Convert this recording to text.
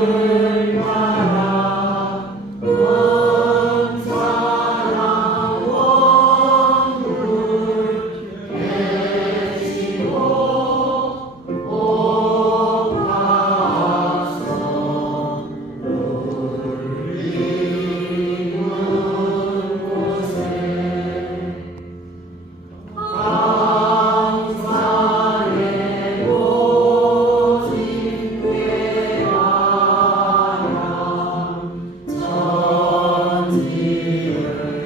Amen. you.